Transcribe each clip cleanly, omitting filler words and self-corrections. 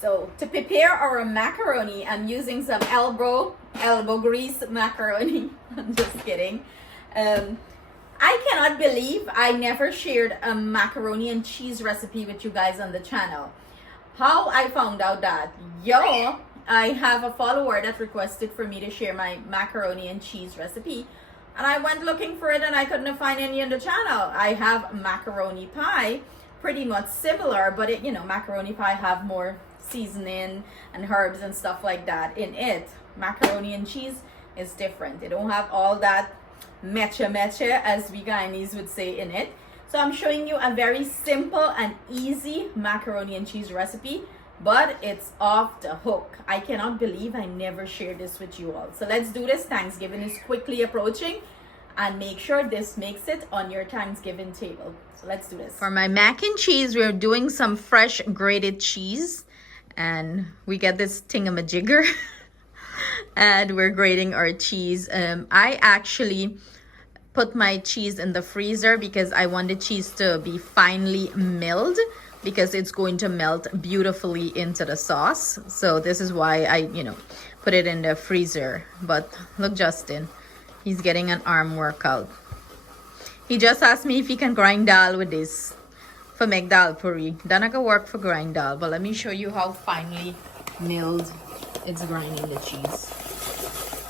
So to prepare our macaroni, I'm using some elbow grease macaroni. I'm just kidding. I cannot believe I never shared a macaroni and cheese recipe with you guys on the channel. How I found out that? I have a follower that requested for me to share my macaroni and cheese recipe. And I went looking for it and I couldn't find any on the channel. I have macaroni pie, pretty much similar, but it, macaroni pie have more seasoning and herbs and stuff like that in it. Macaroni and cheese is different. They don't have all that mecha as we Guyanese would say in it. So I'm showing you a very simple and easy macaroni and cheese recipe, but it's off the hook. I cannot believe I never shared this with you all. So let's do this. Thanksgiving is quickly approaching, and make sure this makes it on your Thanksgiving table. So let's do this. For my mac and cheese, we're doing some fresh grated cheese, and we get this thingamajigger and we're grating our cheese. I actually put my cheese in the freezer because I want the cheese to be finely milled, because it's going to melt beautifully into the sauce. So this is why I put it in the freezer. But look, Justin, he's getting an arm workout. He just asked me if he can grind dal with this for make dal puri. Dana can work for grind dal, but let me show you how finely milled it's grinding the cheese.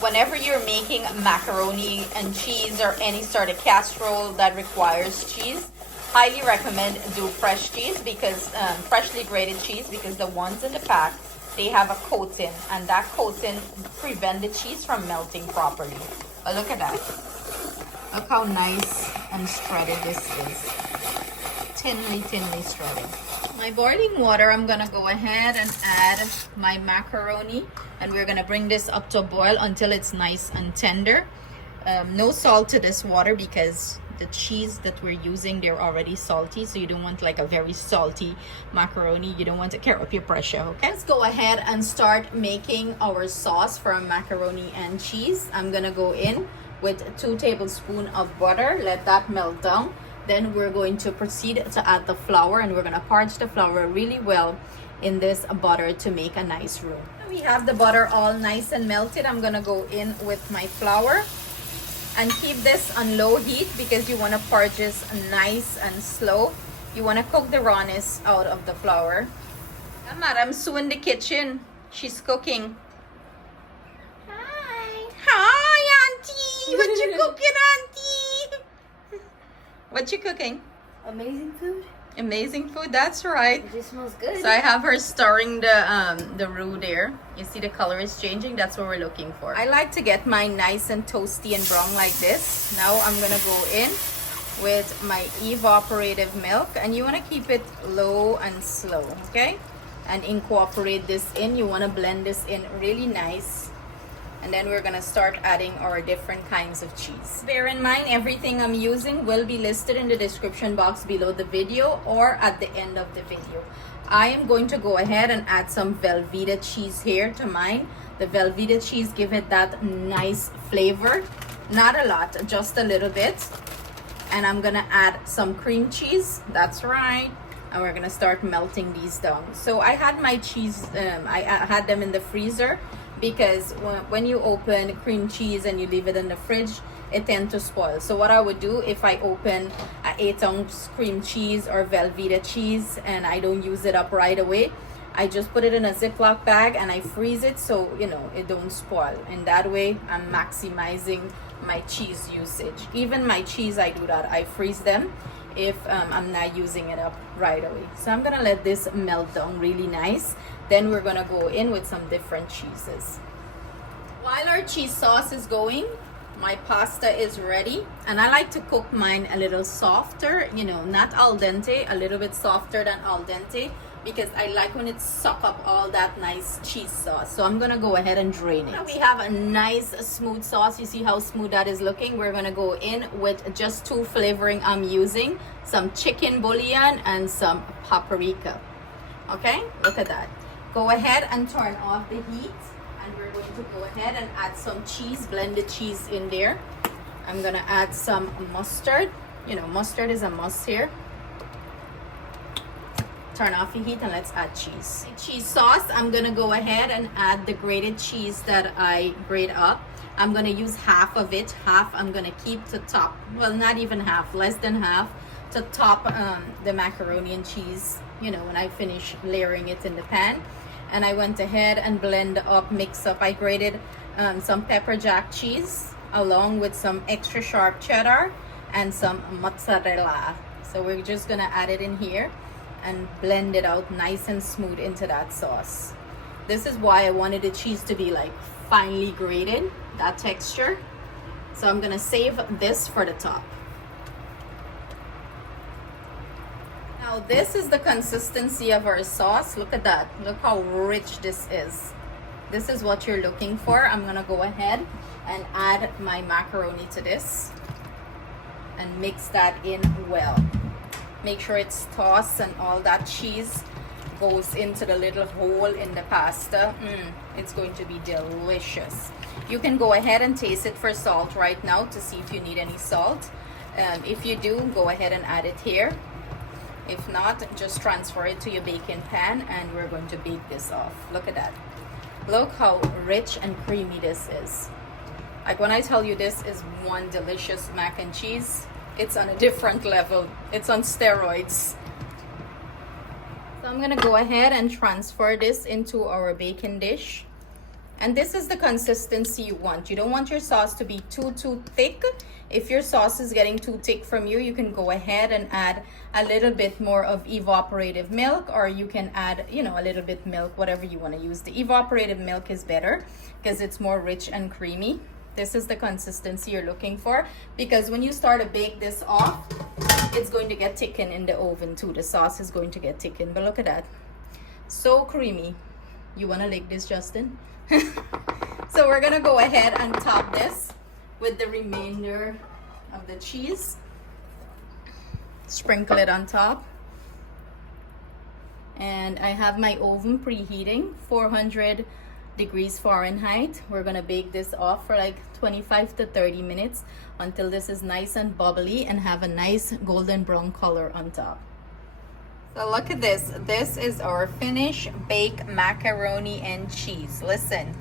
Whenever you're making macaroni and cheese or any sort of casserole that requires cheese, highly recommend do fresh cheese, because freshly grated cheese, because the ones in the pack, they have a coating, and that coating prevent the cheese from melting properly. But look at that. Look how nice and shredded this is. Thinly shredded. My boiling water, I'm gonna go ahead and add my macaroni, and we're gonna bring this up to a boil until it's nice and tender. No salt to this water, because the cheese that we're using, they're already salty, so you don't want like a very salty macaroni. You don't want to carry up your pressure. Okay, let's go ahead and start making our sauce for our macaroni and cheese. I'm gonna go in with 2 tablespoons of butter, let that melt down. Then we're going to proceed to add the flour, and we're going to parch the flour really well in this butter to make a nice roux. We have the butter all nice and melted. I'm going to go in with my flour and keep this on low heat, because you want to parch this nice and slow. You want to cook the rawness out of the flour. Madam Sue in the kitchen. She's cooking. Hi, Auntie. What you cooking, Auntie? What you cooking? Amazing food. Amazing food, that's right. It just smells good. So I have her stirring the roux there. You see the color is changing. That's what we're looking for. I like to get mine nice and toasty and brown like this. Now I'm gonna go in with my evaporated milk, and you want to keep it low and slow, okay? And incorporate this in. You want to blend this in really nice. And then we're gonna start adding our different kinds of cheese. Bear in mind, everything I'm using will be listed in the description box below the video or at the end of the video. I am going to go ahead and add some velveta cheese here to mine. The velveta cheese give it that nice flavor. Not a lot, just a little bit. And I'm gonna add some cream cheese, that's right. And we're gonna start melting these down. So I had my cheese, I had them in the freezer, because when you open cream cheese and you leave it in the fridge, it tends to spoil. So what I would do, if I open an 8-ounce cream cheese or Velveeta cheese and I don't use it up right away, I just put it in a Ziploc bag and I freeze it so it don't spoil. And that way I'm maximizing my cheese usage. Even my cheese, I do that. I freeze them if I'm not using it up right away. So I'm gonna let this melt down really nice. Then we're gonna go in with some different cheeses. While our cheese sauce is going, my pasta is ready, and I like to cook mine a little softer, not al dente, a little bit softer than al dente, because I like when it suck up all that nice cheese sauce. So I'm gonna go ahead and drain it. Now we have a nice smooth sauce. You see how smooth that is looking? We're gonna go in with just 2 flavoring I'm using, some chicken bouillon and some paprika. Okay, look at that. Go ahead and turn off the heat, and we're going to go ahead and add some cheese, blended cheese in there. I'm gonna add some mustard. Mustard is a must here. turn off the heat and let's add cheese. Cheese sauce, I'm gonna go ahead and add the grated cheese that I grate up. I'm gonna use half of it. Half I'm gonna keep to top. Well, not even half, less than half, to top the macaroni and cheese, you know, when I finish layering it in the pan. And I went ahead and blend up, mix up. I grated some pepper jack cheese along with some extra sharp cheddar and some mozzarella. So we're just gonna add it in here and blend it out nice and smooth into that sauce. This is why I wanted the cheese to be like finely grated, that texture. So I'm gonna save this for the top. Now this is the consistency of our sauce. Look at that. Look how rich this is. This is what you're looking for. I'm gonna go ahead and add my macaroni to this and mix that in well. Make sure it's tossed and all that cheese goes into the little hole in the pasta. It's going to be delicious. You can go ahead and taste it for salt right now to see if you need any salt. If you do, go ahead and add it here. If not, just transfer it to your baking pan and we're going to bake this off. Look at that. Look how rich and creamy this is. Like when I tell you this is one delicious mac and cheese, it's on a different level. It's on steroids. So I'm gonna go ahead and transfer this into our baking dish. And this is the consistency you want. You don't want your sauce to be too thick. If your sauce is getting too thick from you, you can go ahead and add a little bit more of evaporated milk, or you can add, you know, a little bit milk, whatever you want to use. The evaporated milk is better because it's more rich and creamy. This is the consistency you're looking for, because when you start to bake this off, it's going to get thickened in the oven too. The sauce is going to get thickened, but look at that. So creamy. You want to lick this, Justin? So we're gonna go ahead and top this with the remainder of the cheese. Sprinkle it on top. And I have my oven preheating 400 degrees Fahrenheit. We're gonna bake this off for like 25 to 30 minutes until this is nice and bubbly and have a nice golden brown color on top. So look at this. This is our finished baked macaroni and cheese. Listen,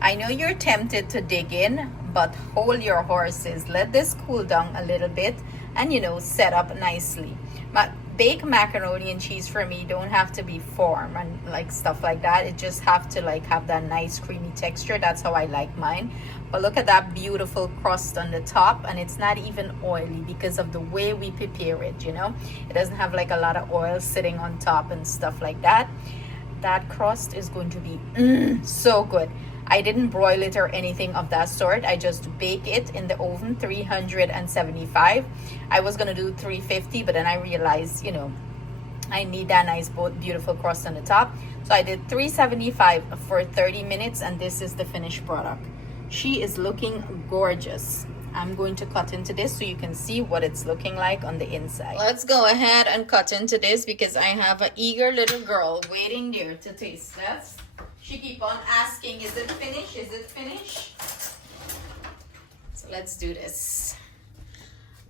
I know you're tempted to dig in, but hold your horses. Let this cool down a little bit and, you know, set up nicely. Baked macaroni and cheese for me don't have to be firm and like stuff like that. It just have to like have that nice creamy texture. That's how I like mine. But look at that beautiful crust on the top, and it's not even oily because of the way we prepare it, you know. It doesn't have like a lot of oil sitting on top and stuff like that. That crust is going to be so good. I didn't broil it or anything of that sort. I just bake it in the oven 375. I was gonna do 350, but then I realized, you know, I need that nice beautiful crust on the top. So I did 375 for 30 minutes, and this is the finished product. She is looking gorgeous. I'm going to cut into this so you can see what it's looking like on the inside. Let's go ahead and cut into this because I have an eager little girl waiting there to taste this. She keep on asking, is it finished? Is it finished? So let's do this.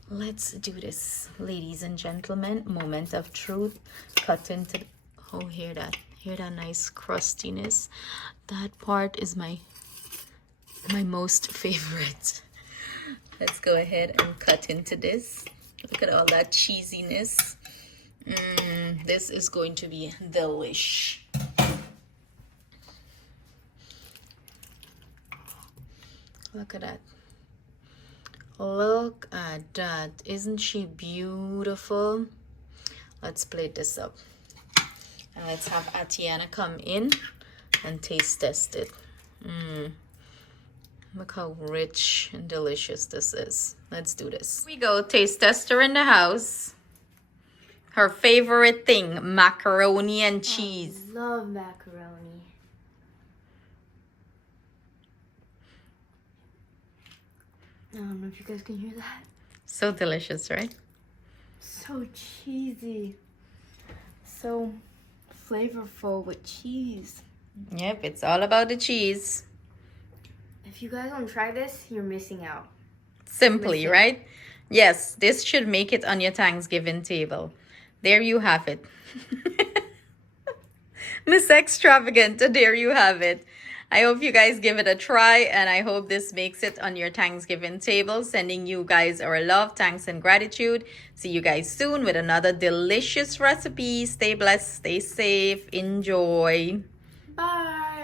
Let's do this, ladies and gentlemen. Moment of truth. Cut into, oh, hear that nice crustiness. That part is my most favorite. Let's go ahead and cut into this. Look at all that cheesiness. This is going to be delish. Look at that. Look at that. Isn't she beautiful? Let's plate this up. And let's have Atiana come in and taste test it. Look how rich and delicious this is. Let's do this. Here we go, taste tester in the house. Her favorite thing, macaroni and cheese. I love macaroni. I don't know if you guys can hear that. So delicious, right? So cheesy. So flavorful with cheese. Yep, it's all about the cheese. If you guys don't try this, you're missing out. Simply, right? Yes, this should make it on your Thanksgiving table. There you have it. Miss Extravagant, there you have it. I hope you guys give it a try, and I hope this makes it on your Thanksgiving table. Sending you guys our love, thanks, and gratitude. See you guys soon with another delicious recipe. Stay blessed, stay safe, enjoy. Bye.